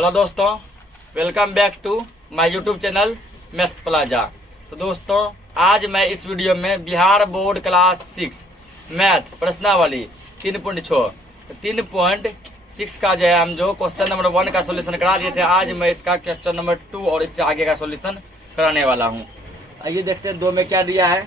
Hello दोस्तों, welcome back to my YouTube channel maths plaza. तो दोस्तों, आज मैं इस वीडियो में बिहार बोर्ड क्लास 6 मैथ प्रश्नावली 3.6 3.6 का जो है हम जो क्वेश्चन नंबर 1 का सॉल्यूशन करा दिए थे, आज मैं इसका क्वेश्चन नंबर 2 और इससे आगे का सॉल्यूशन कराने वाला हूँ। आइए देखते हैं दो में क्या दिया है।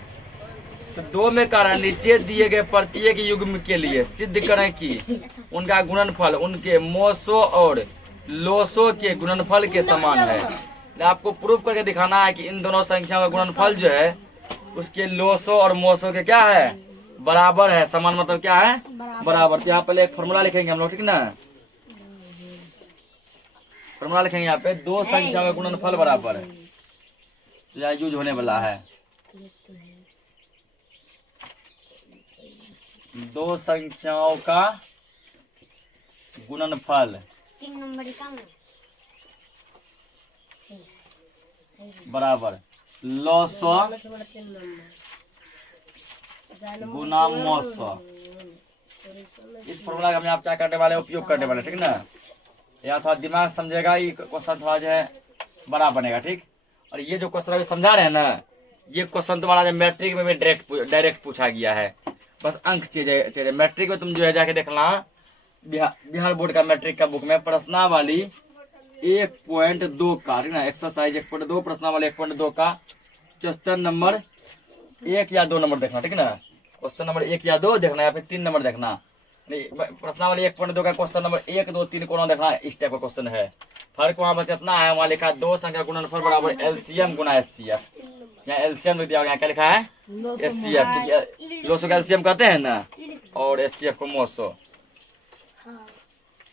तो दो में कारण नीचे दिए गए प्रत्येक युग्म के लिए सिद्ध करें कि उनका गुणनफल उनके मोसो और लोसो के गुणनफल के समान है। आपको प्रूफ करके दिखाना है कि इन दोनों संख्याओं का गुणनफल जो है उसके लोसो और मोसो के क्या है, बराबर है। समान मतलब क्या है, बराबर। तो यहाँ पहले एक फॉर्मूला लिखेंगे हम लोग, ठीक ना। फॉर्मूला लिखेंगे यहाँ पे, दो संख्याओं का गुणनफल बराबर है, तो यहाँ यूज होने वाला है। दो संख्याओं का गुणनफल बराबर लॉसो गुना मोसो। इस फॉर्मूला का हम यहाँ क्या करने वाले, उपयोग करने वाले, ठीक ना। यहाँ थोड़ा दिमाग समझेगा, ये क्वेश्चन थोड़ा जो है बड़ा बनेगा, ठीक। और ये जो क्वेश्चन अभी समझा रहे हैं ना, ये क्वेश्चन तुम्हारा जो मैट्रिक में भी डायरेक्ट पूछा गया है। बस अंक चाहिए। मैट्रिक में तुम जो है जाके देखना, बिहार बोर्ड का मैट्रिक का बुक में प्रश्नावली 1.2 का, ठीक ना, एक्सरसाइज 1.2 प्रश्नावली 1.2 का क्वेश्चन नंबर 1 या 2 नंबर देखना, ठीक ना। क्वेश्चन नंबर 1 या 2 देखना, या फिर 3 नंबर देखना। प्रश्नावली 1.2 का क्वेश्चन नंबर 1, 2, 3 को देखना, इस टाइप का क्वेश्चन है। फर्क वहां बस इतना है, वहां लिखा है दो संख्या गुणनफल बराबर एलसीएम गुना एचसीएफ। यहाँ एलसीएम लिख दिया, यहाँ क्या लिखा है, एचसीएफ। लोसो का एलसीएम कहते हैं ना, और एचसीएफ को मोसो।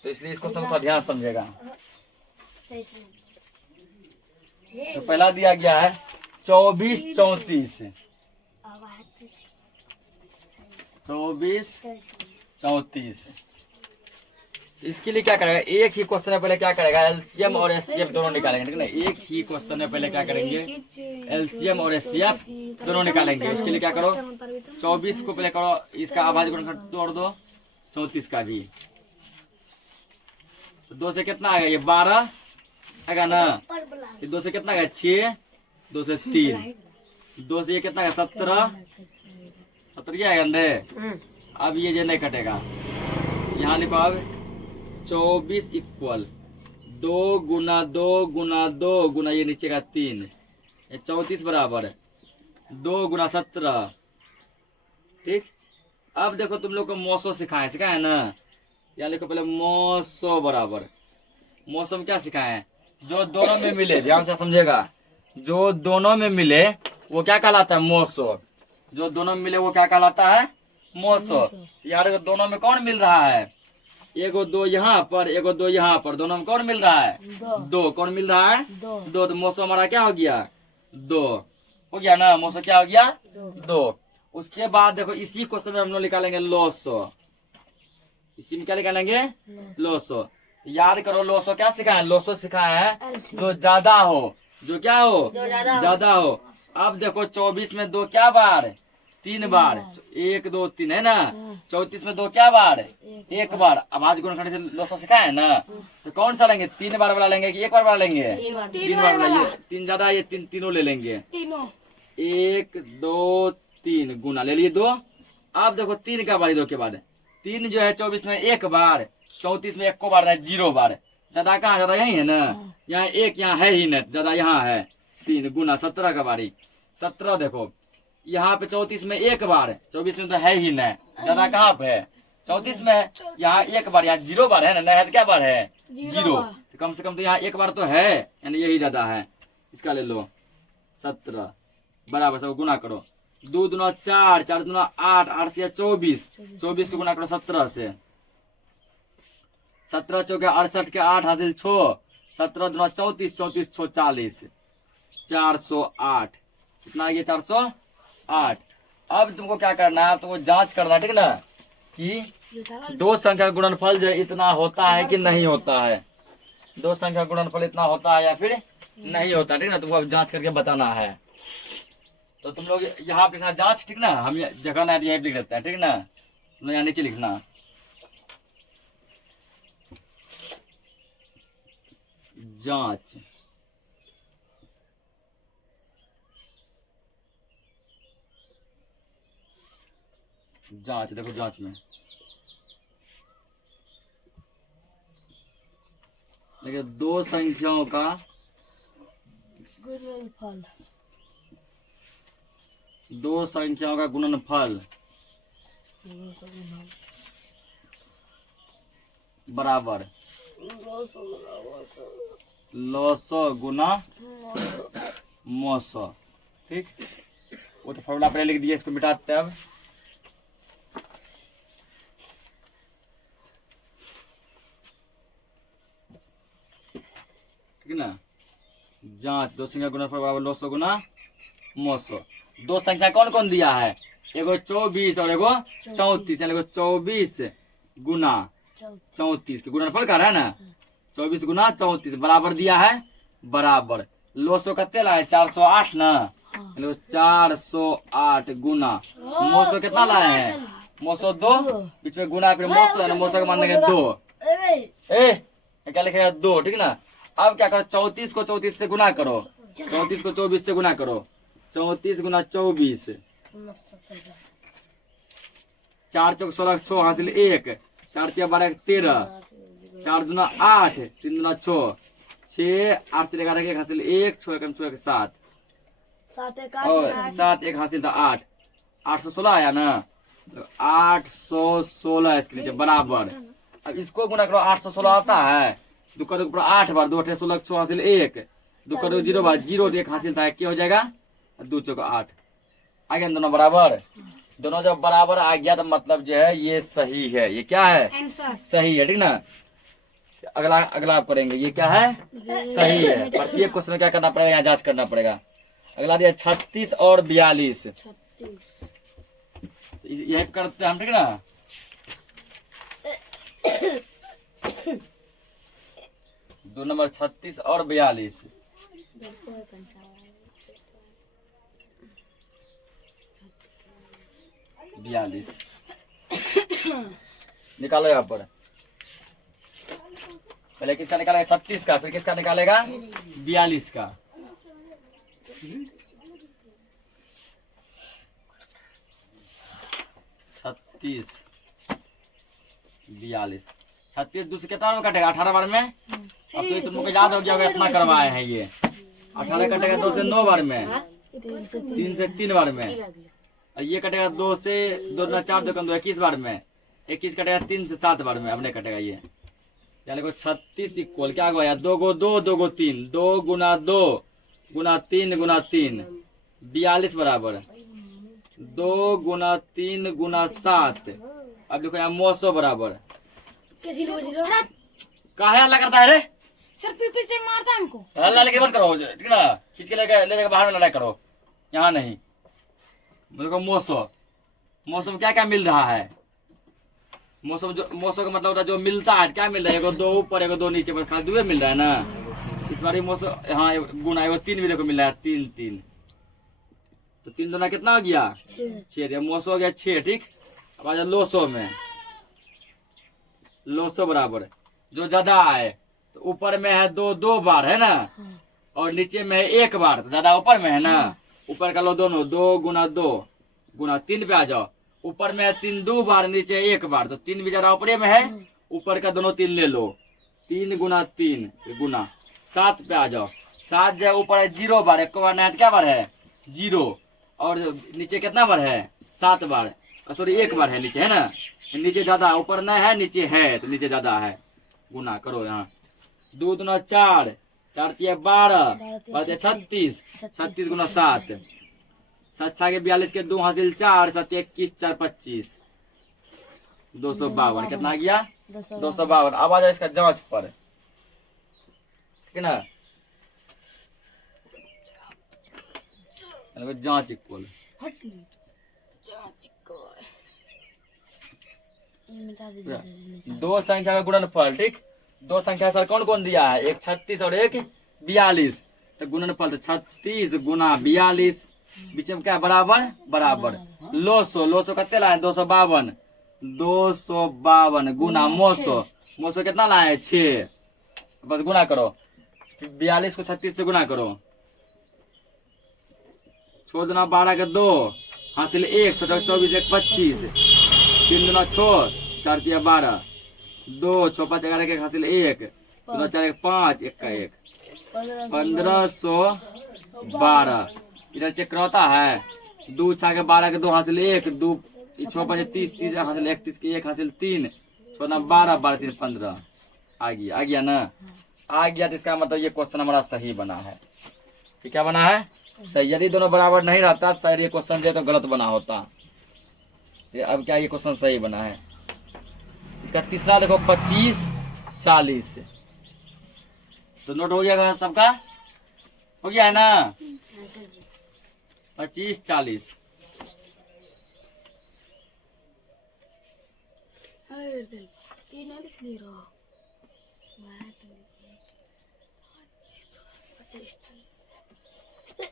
तो इसलिए इसको थोड़ा ध्यान समझेगा। तो पहला दिया गया है 24 34 24 34। इसके लिए क्या करेगा, एक ही क्वेश्चन में पहले क्या करेगा, एलसीएम और एचसीएफ दोनों निकालेंगे, ठीक ना। एक ही क्वेश्चन में पहले क्या करेंगे, एलसीएम और एचसीएफ दोनों निकालेंगे। उसके लिए क्या करो, 24 को पहले करो, इसका अभाज्य गुणनफल तोड़ दो 34 का भी। तो 2 से कितना आएगा, ये 12 आएगा ना। ये 2 से कितना आएगा, 6, 2 से 3, 2 से ये कितना आएगा, 17 क्या आएगा अंदर। अब ये जो नहीं कटेगा, यहाँ लिखो अब 24 इक्वल 2 गुना 2 गुना 2 गुना ये नीचे का 3, 34 बराबर 2 गुना 17, ठीक। अब देखो तुम लोग को मोसो सिखाए ना, यहाँ लिखो पहले मोसो बराबर, मोसो में क्या सिखाए, जो दोनों में मिले, ध्यान से समझेगा, जो दोनों में मिले वो क्या कहलाता है, मोसो। जो दोनों में मिले वो क्या कहलाता है, मोसो। यार दोनों में कौन मिल रहा है, एगो 2 यहाँ पर, एगो 2 यहाँ पर, दोनों में कौन मिल रहा है, 2। कौन मिल रहा है, 2। तो मोसो हमारा क्या हो गया, 2 हो गया ना। मोसो क्या हो गया, 2। उसके बाद देखो इसी क्वेश्चन में हम लोग निकालेंगे लोसो। इसी में क्या निकालेंगे, लोसो। याद करो लोसो क्या सिखाए, लोसो सिखाए है जो ज्यादा हो, जो क्या हो, ज्यादा हो। अब देखो 24 में 2 क्या बार, 3 बार, 1 2 3 है ना। 34 में 2 क्या बार, 1 बार। अभाज्य गुणनखंड से लोसो सिखाए है ना, तो कौन सा लेंगे, 3 बार वाला लेंगे कि 1 बार वाला लेंगे, 3 बार वाला। ये 3 ज्यादा, ये तीनों ले लेंगे, 1 2 3 गुना ले लिए 2। अब देखो 3 का बार, 2 के बाद 3 जो है 24 में 1 बार, 34 में 1 को बार, 0 बार। ज्यादा कहाँ, ज्यादा यही है ना, यहाँ 1 यहाँ है ही नहीं, ज्यादा यहाँ है। 3 गुना 17 का बारी, 17 देखो यहाँ पे 34 में 1 बार, 24 में तो है ही नहीं, ज्यादा कहाँ पे है, 34 में है। यहाँ 1 बार, यहाँ 0 बार है ना, नहीं है तो क्या बार है, 0। तो कम से कम तो यहाँ 1 बार तो है, यानी यही ज्यादा है। इसका ले लो 17 बराबर, सब गुना करो, 2 दूना 4, 4 दूना 8, 8 या 24, 24 को गुना करो 17 से, 17 चौके 68 के 8 हासिल 6, 17 दूना 34, 34 6 40, 408। कितना आ गया, 408। अब तुमको क्या करना है, तुमको जांच करना है, ठीक ना, कि दो संख्या का गुणनफल जो इतना होता है कि नहीं होता है। दो संख्या का गुणनफल इतना होता है या फिर नहीं होता, ठीक ना। तुमको अब जांच करके बताना है। तो तुम लोग यहाँ पे लिखना जांच, ठीक ना। हम जगह ना यहीं लिख देते हैं, ठीक ना। तुम लोग यहाँ नीचे लिखना जांच। जांच देखो, जांच में देखिए दो संख्याओं का गुणनफल। दो संख्याओं का गुणनफल बराबर लॉसो गुना मौसो। ठीक, वो तो फॉर्मूला पहले लिख दिया, इसको मिटाते हैं अब। ठीक है ना, जांच दो संख्या गुणनफल बराबर लॉसो गुना मौसो। दो संख्या कौन कौन दिया है, एगो 24 और एगो 34, यानी 24 गुना 34 के गुणनफल कर रहा है ना, 24 गुना 34 बराबर दिया है, बराबर लोसो कते लाए 408 ना, 408 गुना मौसो कितना लाए हैं, मौसो 2, बीच में गुना फिर मौसो है ना, मौसो का मान देंगे 2, क्या लिखेगा 2। ठीक ना, अब क्या करो, 34 को 34 से गुना करो, 34 को 24 से गुना करो, 34 गुना 24, 4 चौक 16 6 हासिल 1, 4 तिया 12 13, 4 दूना 8, 3 दूना 6, 6 8 3 11 1 हासिल 1, 6 1 6 1 7, 7 1 हासिल था 8, 816 आया ना, 816 इसके नीचे बराबर। अब इसको गुना करो, 816 आता है, दो करो ऊपर 8 बार, 2 8 16 6 हासिल 1, 2 करो 0 बार 0 1 हासिल था, क्या हो जाएगा 2 चौक 8 आ गया, दोनों बराबर। दोनों जब बराबर आ गया तो मतलब जो है ये सही है, ये क्या है सही है। ठीक ना, अगला अगला आप करेंगे, ये क्या है सही है। प्रत्येक क्वेश्चन में क्या करना पड़ेगा, यहाँ जांच करना पड़ेगा। अगला दिया 36 और 42, यह करते हैं हम। ठीक ना, दो नंबर 36 और 42, निकालो यहाँ पर। पहले किसका निकालेगा 36 का, फिर किसका निकालेगा 42 का। 36 42, 36 दूसरे कितना में कटेगा 18 बार में। अब तो तुमको याद हो गया होगा, इतना करवाए हैं ये। 18 कटेगा 2 से 9 बार में, 3 से 3 बार में, और ये कटेगा 2 से 2 ना 4 2 2 21 बार में, 21 कटेगा 3 से 7 बार में, अपने कटेगा ये। यानी को 36 इक्वल क्या गया 2 गो 2 2 गो 3, 2 गुना 2 गुना 3 गुना 3 42 बराबर 2 गुना 3 गुना 7। अब देखो यहाँ मौसो बराबर काहे हल्ला करता है रे सर, फिर से मारता है हमको। हल्ला लेके मत करो, ठीक ना, खींच के लेके ले बाहर में लड़ाई करो, यहाँ नहीं। देखो मौसो, मौसम क्या क्या मिल रहा है, मौसम जो मौसम का मतलब होता है जो मिलता है, क्या मिल रहा है, एगो 2 ऊपर एगो 2 नीचे, बस खाली 2 मिल रहा है ना। इस बार मौसम हाँ गुना एगो 3 भी देखो मिल रहा है, 3 3, तो 3 दूना कितना हो गया 6, मौसम हो गया 6। ठीक, अब आ जाओ लोसो में। लोसो बराबर जो ज्यादा है तो ऊपर में है 2 2 बार है ना, और नीचे में है 1 बार, तो ज्यादा ऊपर में है ना, ऊपर का लो दोनों 2 गुना 2 गुना 3 पे आ जाओ, ऊपर में है 3 2 बार, नीचे 1 बार, तो 3 भी ज्यादा ऊपर में है, ऊपर का दोनों 3 ले लो, 3 गुना 3 गुना 7 पे आ जाओ। 7 जो ऊपर है 0 बार, 1 बार नहीं क्या बार है 0, और नीचे कितना बार है 7 बार, सॉरी 1 बार है नीचे है ना, नीचे ज्यादा ऊपर नहीं है, नीचे है तो नीचे ज्यादा है। गुना करो यहाँ 2 दूना 4, 4 तिया 12, 12 36, 36 गुना 7, 7 6 के 42 के 2 हासिल 4, 7 21 4 25, 252 कितना गया 252। अब आ जाए इसका जांच पर, ठीक है ना, जांच इक्वल दो संख्या का गुणनफल। ठीक, दो संख्या सर कौन कौन दिया है, एक 36 और एक 42, तो गुणनफल 36 गुना 42, बीच में क्या बराबर बराबर। लोसो, लोसो कितने लाए 252, 252 गुना मौसो, मौसो कितना लाए 6, बस गुना करो, 42 को 36 से गुना करो। छोड़ देना 12 के 2 हासिल 1, छोटा 24 1 25, 3 दूना 6, 4 तिया 12, 2 6 5 11 के हासिल 1, 2 4 1 5, 1 का 1, 1512। इधर चेक करता है। 2 6 के 12 के 2 हासिल 1, 2 6 5 30, 30 हासिल 31 के 1 हासिल 3, 14 12, 12 3 15। आ गया ना? आ गया तो इसका मतलब ये क्वेश्चन हमारा सही बना है। ठीक क्या बना है? सही। यदि दोनों बराबर नहीं रहता शायद ये क्वेश्चन दे तो गलत बना होता। अब क्या ये क्वेश्चन सही बना है? इसका तीसरा देखो 25 40। तो नोट हो गया सबका? हो गया है ना? 25 40।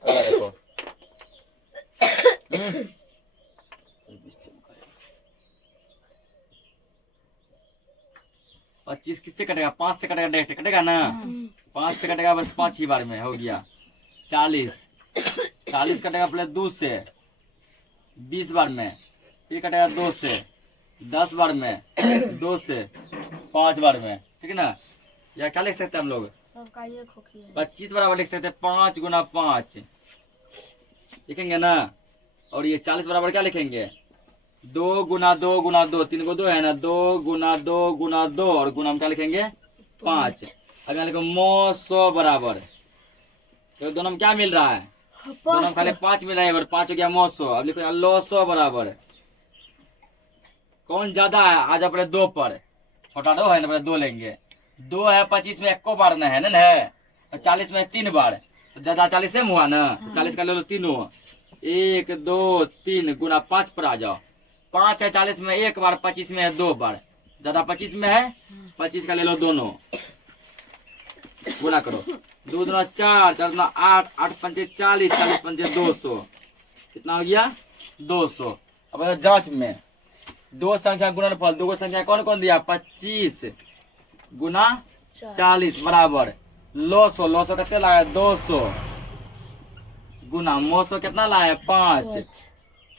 देखो 25 किससे कटेगा? 5 से कटेगा, डायरेक्ट कटेगा ना? 5 से कटेगा बस 5 ही बार में हो गया। 40 कटेगा पहले 2 से 20 बार में, फिर कटेगा 2 से 10 बार में, 2 से 5 बार में। ठीक है ना? या क्या लिख सकते हैं हम लोग? 25 बराबर लिख सकते हैं 5 गुना 5 लिखेंगे ना। और ये 40 बराबर क्या लिखेंगे? 2 गुना 2 गुना 2, 3 को 2 है ना, 2 गुना 2 गुना 2 और गुना हम क्या लिखेंगे? 5। अब यहाँ लिखो मो 100 बराबर। तो दोनों में क्या मिल रहा है? दोनों में पहले 5 मिल रहा है, 5 हो गया मो 100। अब लिखो लो 100 बराबर। कौन ज्यादा है? आज अपने 2 पर, छोटा 2 है ना, अपने 2 लेंगे। 2 है 25 में 1 बार न है ना, 40 में 3 बार, तो ज्यादा 40 से हुआ ना, तो 40 का ले लो तीनों। 1 2 3 गुना 5 पर आ जाओ। 5 है 40 में 1 बार, 25 में है 2 बार, ज्यादा 25 में है, 25 का ले लो दोनों, गुना करो। 2 दूना 4, 4 दूना 8, 8 पंचे 40, 40 पंचे 200। कितना हो गया? 200। अब जांच में 2 संख्या गुणनफल, 2 संख्या कौन कौन दिया? 25 गुना 40 बराबर लो 100 कितने लाया? 200 गुना मो 100 कितना लाया? 5।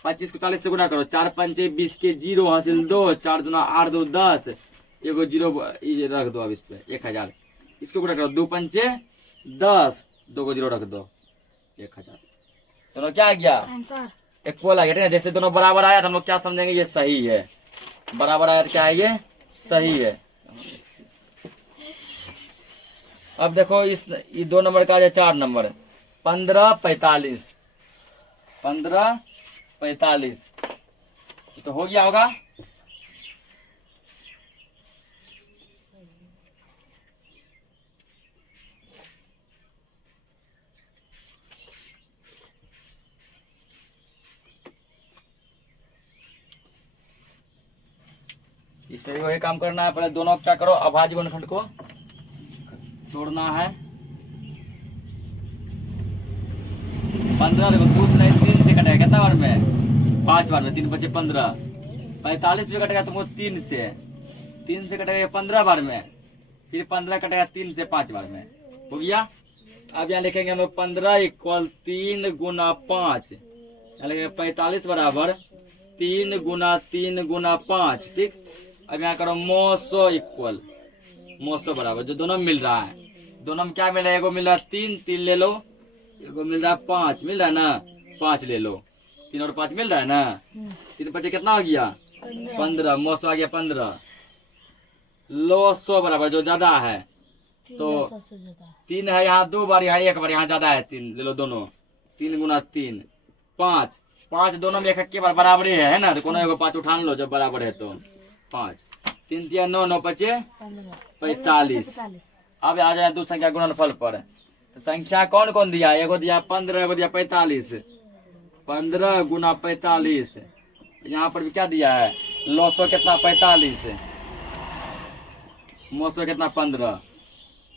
25 को 40 से गुना करो। 4 पंचे 20 के 0 हासिल 2, 4 दूना 8 2 10, एगो 0 रख दो। अब इस पे 1000, इसको गुना करो। 2 पंचे 10, 2 को 0 रख दो, 1000। दोनों क्या आ गया? इक्वल आ गया। जैसे दोनों बराबर आया तो हम लोग क्या समझेंगे? ये सही है। बराबर आया तो क्या है? ये सही है। अब देखो ये 2 नंबर का आ जाए 4 नंबर 15 45। 15 45 तो हो गया होगा। इस पे वही काम करना है। पहले दोनों क्या करो? अभाज्य गुणनखंड को तोड़ना है। 15 देखो 2 से नहीं 3 से कटेगा कितना बार में? 5 बार में। 3 बचे 15। 45 भी कटेगा तुमको 3 से, 3 से कटेगा 15 बार में, फिर 15 कटेगा 3 से 5 बार में। हो गया। अब यहाँ लिखेंगे हम लोग 15 इक्वल 3 गुना 5। यहाँ लिखेंगे 45 बराबर 3 गुना 5। ठीक। अब यहाँ करो मो 100 इक्वल मो 100 बराबर, जो दोनों मिल रहा है, दोनों में क्या मिल रहा है? एगो मिल रहा है 3, 3 ले लो, एगो मिल रहा है 5, मिल रहा है ना, 5 ले लो। 3 और 5 मिल रहा है ना। 3 5 कितना हो गया? 15। मो 100 आ गया 15। लो 100 बराबर, जो ज्यादा है तो 3 है यहाँ 2 बार, यहाँ 1 बार, यहाँ ज्यादा है 3 ले लो दोनों। 3 गुना 3 5, 5 दोनों में एक बार बराबर है ना, तो कोनो एगो 5 उठा लो जब बराबर है तो 5। 3 3 9 9 5 45। अब आ जाए 2 संख्या गुणनफल पर। तो संख्या कौन कौन दिया? एगो दिया 15, एगो दिया 45। 15 गुना 45। यहाँ पर भी क्या दिया है? लो 100 कितना? 45। मो 100 कितना? 15।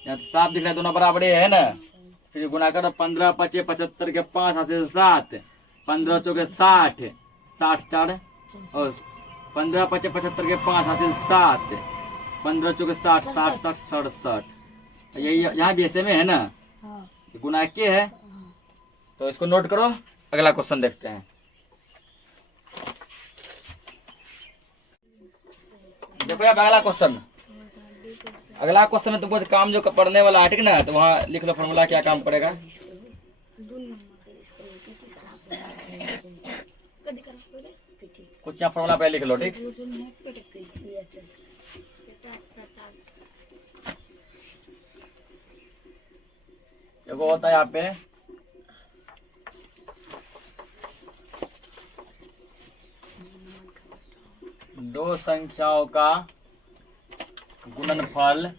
यहाँ तो 7 दिख रहा है, दोनों बराबर है ना। फिर गुना करो। 15 5 75 के 5 हासिल 7, 15 चौके 60, 60 4 और 15 5 75 के 5 हासिल 7, 15 चौके 60, 60 60 67। यही यहाँ भी ऐसे में है ना, गुना के है, तो इसको नोट करो। अगला क्वेश्चन देखते हैं। देखो यहाँ अगला क्वेश्चन, अगला क्वेश्चन में तुमको काम जो पढ़ने वाला है, ठीक ना, तो वहाँ लिख लो फॉर्मूला, क्या काम पड़ेगा। कुछ यहाँ फॉर्मूला पहले लिख लो, ठीक। देखो होता है यहाँ पे दो संख्याओं का गुणनफल,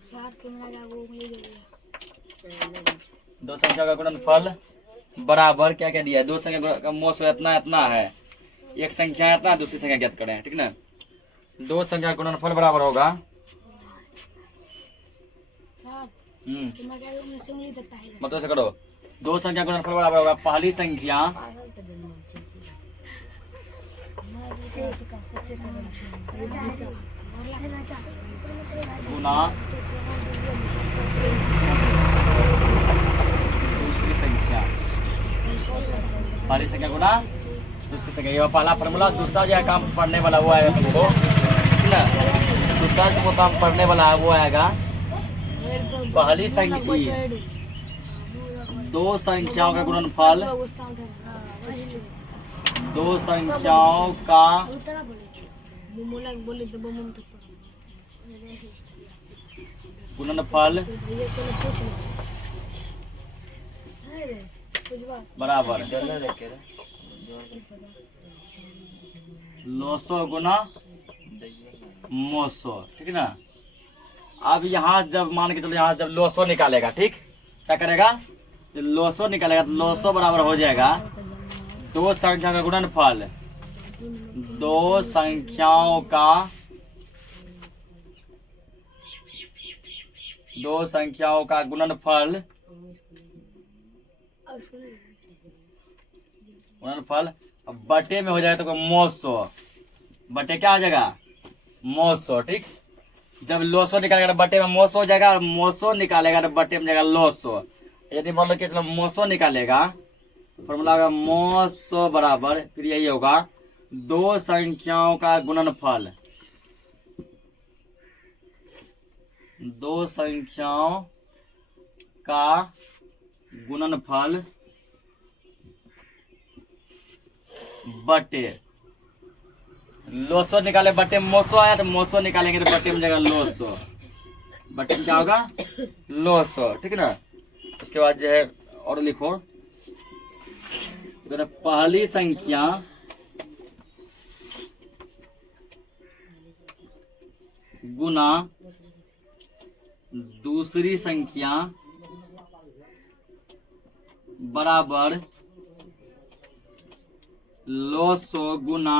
दो संख्या का गुणनफल बराबर क्या क्या दिया है, दो संख्या का मोस इतना इतना है, एक संख्या इतना, दूसरी संख्या ज्ञात करें, ठीक ना। दो संख्या का गुणनफल बराबर होगा मतलब से करो, दो संख्या का गुणनफल बराबर होगा पहली संख्या गुना दूसरी संख्या, पहली संख्या गुना दूसरी संख्या। ये पहला फॉर्मूला। दूसरा जो है काम पढ़ने वाला वो आएगा तुमको, ठीक ना। दूसरा जो काम पढ़ने वाला है वो आएगा पहली संख्या, दो संख्याओं का गुणनफल, दो संख्याओं का गुणनफल बराबर लोसो गुना मोसो, ठीक ना। अब यहाँ जब मान के चलो, यहाँ जब लोसो निकालेगा, ठीक, क्या करेगा, जब लोसो निकालेगा तो लोसो बराबर हो जाएगा दो संख्या का गुणनफल, दो संख्याओं का, दो संख्याओं का गुणनफल, गुणनफल अब बटे में हो जाएगा तो मोसो, बटे क्या हो जाएगा, मोसो, ठीक। जब लोसो निकालेगा तो बटे में मोसो हो जाएगा, और मोसो निकालेगा तो बटे में जाएगा लोसो। यदि मान लो कि चलो मोसो निकालेगा, फॉर्मूला होगा मोसो बराबर, फिर यही होगा दो संख्याओं का गुणनफल, दो संख्याओं का गुणनफल बटे लोसो निकाले, बटे में मोसो आया तो मोसो निकालेंगे तो बटे में जाएगा लोसो, बटे में क्या होगा लोसो, ठीक है ना। उसके बाद जो है और लिखो, तो पहली संख्या गुना दूसरी संख्या बराबर लोसो गुना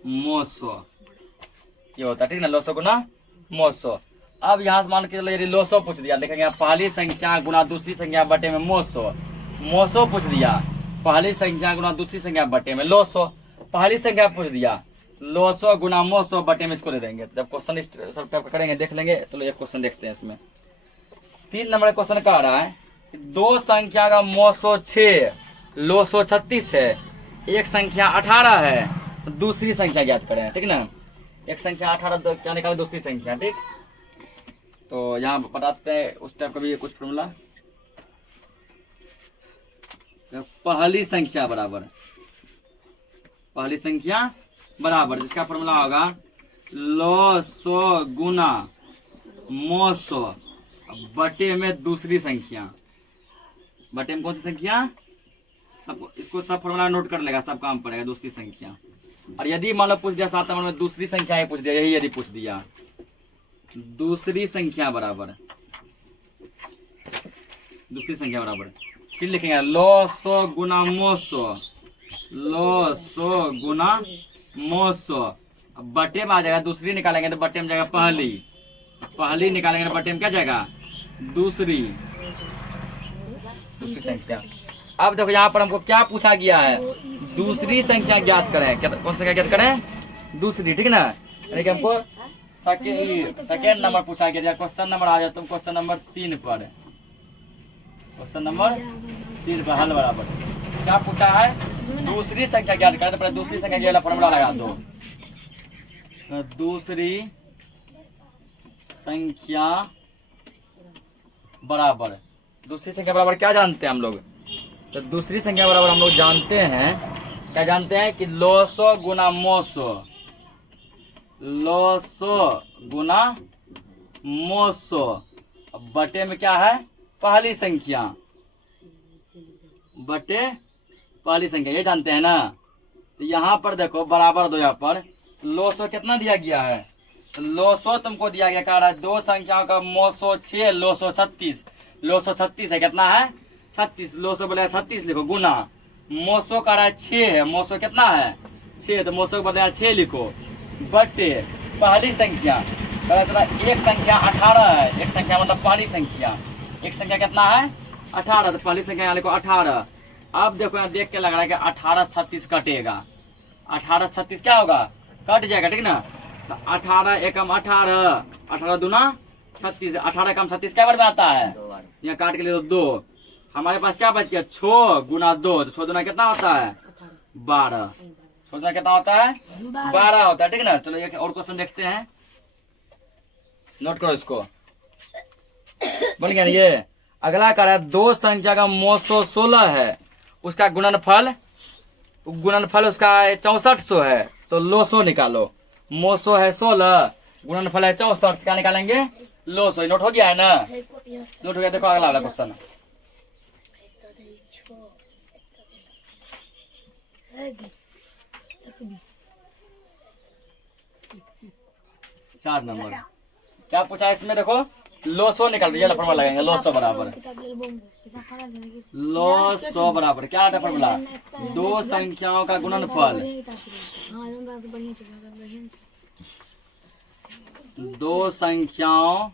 मोसो, ये होता है, ठीक ना, लोसो गुना मोसो। अब यहाँ से मान के चलो यदि लोसो पूछ दिया, देखेंगे यहाँ पहली संख्या गुना दूसरी संख्या बटे में मोसो, मोसो पूछ दिया, पहली संख्या गुना दूसरी संख्या बटे में लोसो, पहली संख्या पूछ दिया, लोसो गुना मोसो बटे में इसको दे देंगे। जब क्वेश्चन सब करेंगे देख लेंगे। तो एक क्वेश्चन देखते हैं इसमें। 3 नंबर क्वेश्चन कह रहा है दो संख्या का मोसो 6, लोसो 36 है, एक संख्या 18 है, दूसरी संख्या ज्ञात करें, ठीक ना। एक संख्या 18 क्या निकाले, दूसरी संख्या, ठीक। तो यहाँ बताते हैं उस टाइप का भी कुछ फॉर्मूला। पहली संख्या बराबर, पहली संख्या बराबर जिसका फॉर्मूला होगा लोसो गुना मोसो बटे में दूसरी संख्या, बटे में कौन सी संख्या, सब इसको सब फॉर्मूला नोट कर लेगा, सब काम पड़ेगा दूसरी संख्या। और यदि मान लो पूछ दिया 7 नंबर में दूसरी संख्या ही पूछ दिया, यही यदि पूछ दिया दूसरी संख्या बराबर, दूसरी संख्या बराबर, फिर लिखेंगे लोसो गुना मोसो, लोसो गुना मोसो, बटे में आ जाएगा, दूसरी निकालेंगे तो बटे में जाएगा पहली, पहली निकालेंगे तो बटे में क्या जाएगा दूसरी, दूसरी संख्या। अब देखो यहाँ पर हमको क्या पूछा गया है, दूसरी संख्या ज्ञात करें, कौन सी संख्या ज्ञात करें, दूसरी, ठीक ना। यानी कि हमको सेकेंड नंबर पूछा गया। क्वेश्चन नंबर आ जाए तुम क्वेश्चन नंबर 3 पर। क्वेश्चन नंबर 3 पर हल बराबर क्या पूछा है? दूसरी संख्या ज्ञात करें। तो पहले दूसरी संख्या के वाला फॉर्मूला लगा दो। तो दूसरी संख्या बराबर, दूसरी संख्या बराबर क्या जानते हैं हम लोग? तो दूसरी संख्या बराबर हम लोग जानते हैं, क्या जानते हैं कि लोसो गुना मोसो, लोसो गुना मोसो बटे में क्या है? पहली संख्या बटे पहली संख्या, ये जानते हैं ना। तो यहाँ पर देखो बराबर दो, यहाँ पर लोसो कितना दिया गया है? लोसो तुमको दिया गया, कह रहा है दो संख्याओं का मोसो 6 लोसो 36, लोसो 36 है, कितना है? 36, लोसो बोले 36 लिखो, गुना मोसो कह रहा है 6 है, मोसो कितना है? 6, तो मोसो को बोले 6 लिखो, बटे पहली संख्या एक संख्या 18 है, एक संख्या मतलब पहली संख्या, एक संख्या कितना है? 18, तो पहली संख्या यहाँ लिखो 18। अब देखो यहाँ देख के लग रहा है कि 18 36 कटेगा, 18 36 क्या होगा? कट जाएगा, ठीक ना। तो 18 एकम 18, 18 दूना 36, 18 एकम 36 क्या बार में आता है? यहाँ काट के लिए 2। हमारे पास क्या बच गया? 6 गुना 2, तो 6 दूना कितना होता है? 12। 6 दूना कितना होता है? 12 होता है, ठीक ना। चलो एक और क्वेश्चन देखते हैं, नोट करो इसको। बन गया ये। अगला कह रहा है दो संख्या का मोसो 16 है, उसका गुणनफल उसका 6400 है, तो लोसो निकालो। मोसो है 16, गुणनफल है 64, क्या निकालेंगे? लोसो। नोट हो गया है ना? नोट हो गया। देखो अगला वाला क्वेश्चन, चार नंबर क्या पूछा है इसमें? देखो लोसो निकाल दीजिए, फॉर्मूला लगाएंगे। लोसो बराबर, लोसो बराबर क्या आता है फॉर्मूला? दो संख्याओं का गुणनफल, दो संख्याओं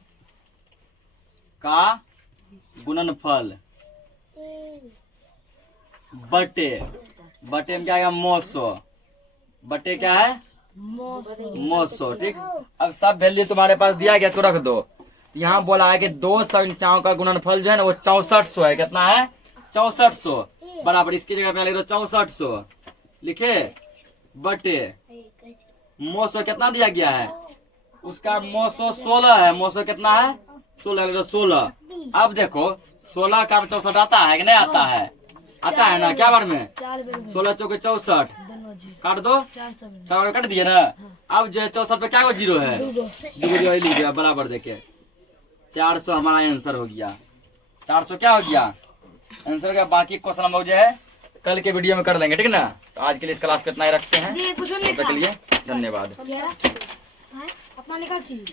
का गुणनफल बटे में क्या आएगा? मोसो, बटे क्या है? मोसो, ठीक। अब सब वैल्यू तुम्हारे पास दिया गया, इसको रख दो। यहाँ बोला है कि दो संख्याओं का गुणनफल जो है ना वो 6400 है, कितना है? 6400 बराबर, इसकी जगह पे लिख दो 6400 लिखे, बटे मोसो कितना दिया गया है? उसका मोसो 16 है, मोसो कितना है? 16 लिख दो 16। अब देखो 16 का 64 आता है कि नहीं आता है? आता है ना, क्या बार में? 16 चौके 64, काट दो, 4 काट दिए ना। अब जो 64 पे क्या जीरो है? 2 लिख दिया बराबर, देखे 400 हमारा आंसर हो गया। 400 क्या हो गया? आंसर हो गया। बाकी क्वेश्चन हम लोग जो है कल के वीडियो में कर लेंगे, ठीक ना। तो आज के लिए इस क्लास को इतना ही रखते हैं, तब तक के लिए धन्यवाद। अपना लिखा चाहिए